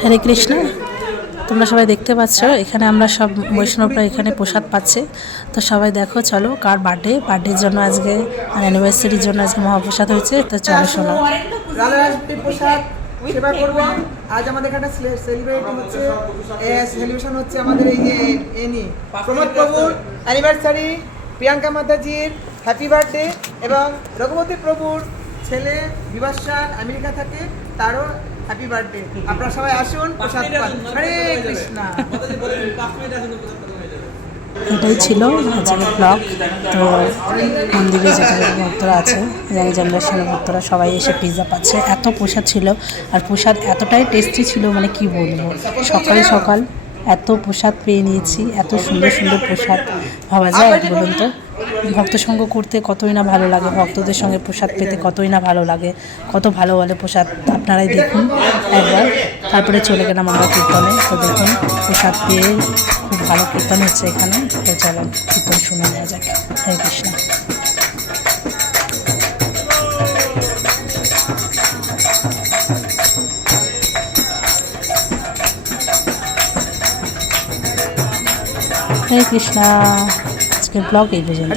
হরে কৃষ্ণ। তোমরা সবাই দেখতে পাচ্ছ এখানে আমরা সব বৈষ্ণবরা এখানে প্রসাদ পাচ্ছে। তো সবাই দেখো, চলো কার বার্থডের জন্য আজকে অ্যানিভার্সারির জন্য আজকে মহাপ্রসাদ হয়েছে। তো চলো শোনো, প্রসাদ সেবা করবো। আজ আমাদের এখানে সেলিব্রেশন হচ্ছে আমাদের এই যে এনি প্রমোদ প্রভুর অ্যানিভার্সারি, প্রিয়াঙ্কা মাতাজির হ্যাপি বার্থডে এবং রঘুপতি প্রভুর ছেলে বিভাসান আমেরিকা থাকে, তারও হ্যাপি বার্থডে। আপনারা সবাই আসুন, প্রসাদ পান। হরে কৃষ্ণ। এটাই ছিল আজকের ব্লগ। তো মন্দিরে যেটা ভক্তরা আছে, ইয়াং জেনারেশনের ভক্তরা সবাই এসে পিৎজা পাচ্ছে। এত প্রসাদ ছিল, আর প্রসাদ এতটাই টেস্টি ছিল, মানে কি বলবো। সকাল সকাল এত প্রসাদ পেয়ে নিয়েছি, এত সুন্দর সুন্দর প্রসাদ, ভাবা যায় বলুন তো। ভক্ত সঙ্গ করতে কতই না ভালো লাগে, ভক্তদের সঙ্গে প্রসাদ পেতে কতই না ভালো লাগে, কত ভালো বলে প্রসাদ। আপনারাই দেখুন একবার। তারপরে চলে গেলাম আমরা কীর্তনে। তো দেখুন প্রসাদ পেয়ে খুব ভালো কীর্তন হচ্ছে এখানে। তো চলেন কীর্তন শুনে নেওয়া যাক। হরে কৃষ্ণ। হরে কৃষ্ণ। আজকের ব্লগ এই পর্যন্ত।